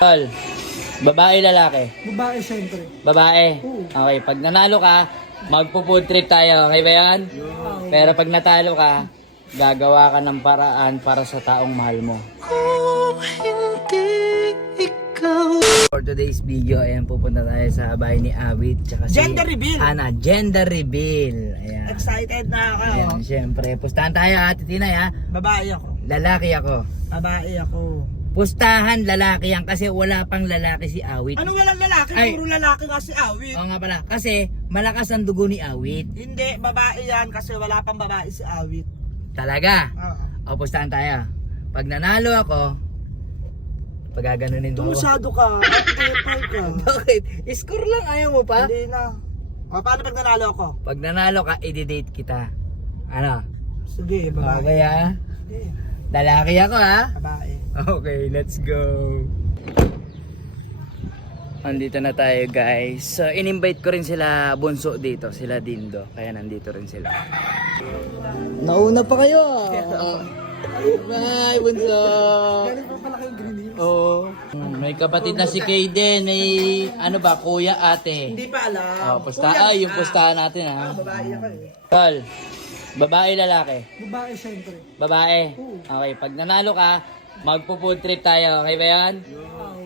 Tol, babae lalaki? Babae, syempre. Babae? Oo. Okay, pag nanalo ka, magpo-food trip tayo. Okay ba yan? Pero pag natalo ka, gagawa ka ng paraan para sa taong mahal mo. For today's video, ayan, pupunta tayo sa bahay ni Awit. Tsaka si Gender reveal. Ana, gender reveal. Ayan. Excited na ako. Ayan, syempre. Pustahan tayo, Ate Tinay, ha? Babae ako. Lalaki ako. Babae ako. Pustahan, lalaki yan kasi wala pang lalaki si Awit. Anong walang lalaki? Ay. Puro lalaki nga si Awit. Oo nga pala, kasi malakas ang dugo ni Awit. Hindi, babae yan kasi wala pang babae si Awit. Talaga. Oo. O, pustahan tayo. Pag nanalo ako, pagaganunin mo ako. Tumusado ka. At ka. Bakit? Score lang, ayaw mo pa? Hindi na. O, paano pag nanalo ako? Pag nanalo ka, i-date kita. Ano? Sige, babae. Okay ha? Sige, Lalaki ako ha? babae. Okay, let's go. Andito na tayo guys. So, in-invite ko rin sila bunso dito, sila Dindo. Kaya nandito rin sila. Nauna pa kayo. Bye, bunso. Galing pa pala kayong green hills. Oo. May kapatid na si Kayden, may ano ba, kuya, ate. Hindi pa alam. Oh, yung pustahan natin ha. Babae ako eh. Tol, babae lalaki? Babae, syempre. Babae? Oo. Okay, pag nanalo ka, magpo-food trip tayo. Okay ba yan?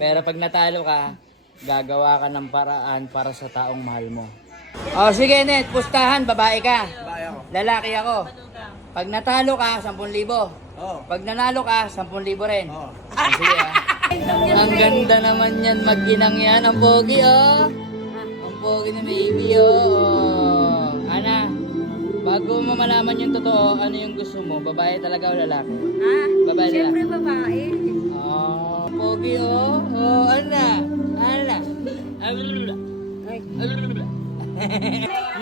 Pero pag natalo ka, gagawa ka ng paraan para sa taong mahal mo. Oh, sige net, pustahan, babae ka. Babae ako. Lalaki ako. Pag natalo ka, 10,000. Oo. Pag nanalo ka, 10,000 rin. Oo. Ah, sige ah. Ang ganda naman yan, mag-inang yan. Ang pogi oh. Ang pogi ni baby oh. Ana, bago mo malaman yung totoo, ano yung gusto mo? Babae talaga o lalaki? Ah, Babae siyempre lalaki? babae. Oh, pogi oh. Oh, ana. Ana.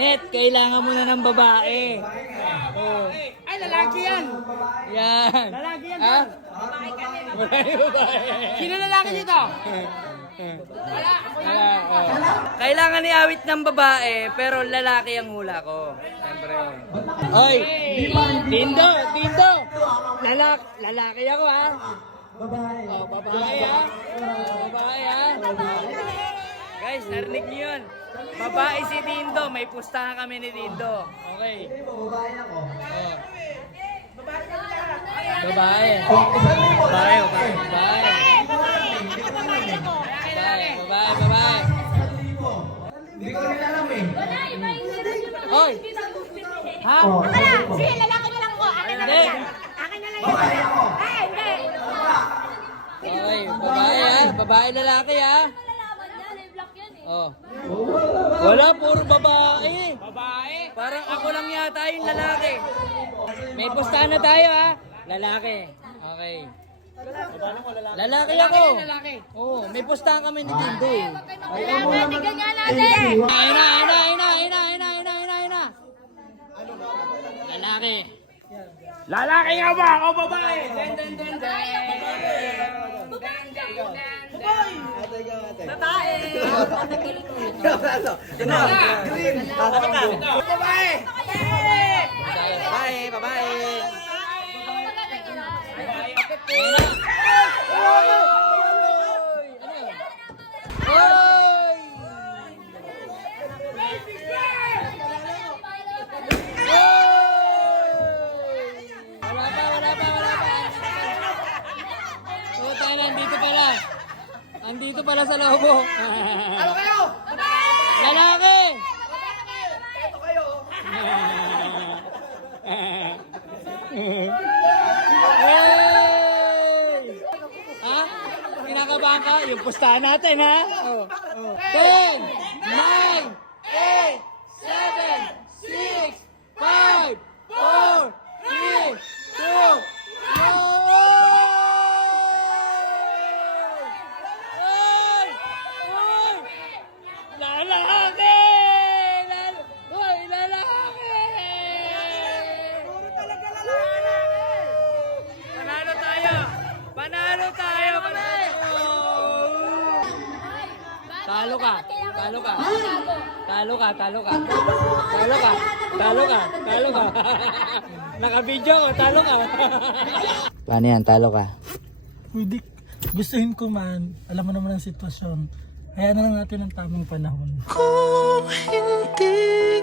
Net, kailangan mo na ng babae. Oh. Ay, lalaki yan. Yan. Lalaki yan. Ha? Babae kami. Babae. Sino lalaki dito? Kailangan ni Awit ng babae, pero lalaki ang hula ko. Siyempre. Oy! Tindo! Tindo! Lalaki ako ha? Babae. Oh, babae ha? Oh, babae ha? Guys, narinig niyo yun. Babae si Tindo. May pustahan kami ni Tindo. Okay. Babae ako. Oh. Babae. Babae. Babae. Babae. Hindi ko rin alam eh. Hoy! Ha? Wala, sige, lalaki na lang ko. Akin na lang Hindi. yan. Akin na lang yan. Babae ako. Ay, hindi. Okay, babae ha? Babae lalaki ha? Malalaman yan, may block yan eh. Oh. Wala, puro babae. Babae? Parang ako lang yata yung lalaki. May pustahan na tayo ha? Lalaki. Okay. Lalaki ako. Oo, may pustahan kami ni Tindo eh. Kailangan, tignan nga natin. Ina. Lalaki. Lalaki nga ba? O babae? Babae. Green. Ano ka? Babae! Babae, babae. Andito pala sa lobo. Ano kayo? Lalaki! Ito kayo. Hey! Ha? Kinakabahan ka? Yung pustahan natin, ha? Oh. 10, 9, 8, 7, 6, 5, 4, 3, 2, 1. Lalaki! Hoy, lalaki! Puro talaga lalaki. Panalo tayo! Panalo tayo! Talo ka! Talo ka! Talo ka! Talo ka! Talo ka! Talo ka! Talo ka! Naka-video ko! Talo ka! Paano yan? Talo ka? Pwede. gustuhin ko man, alam mo naman ang sitwasyon. Hayaan na lang natin ang tamang panahon. Kung hindi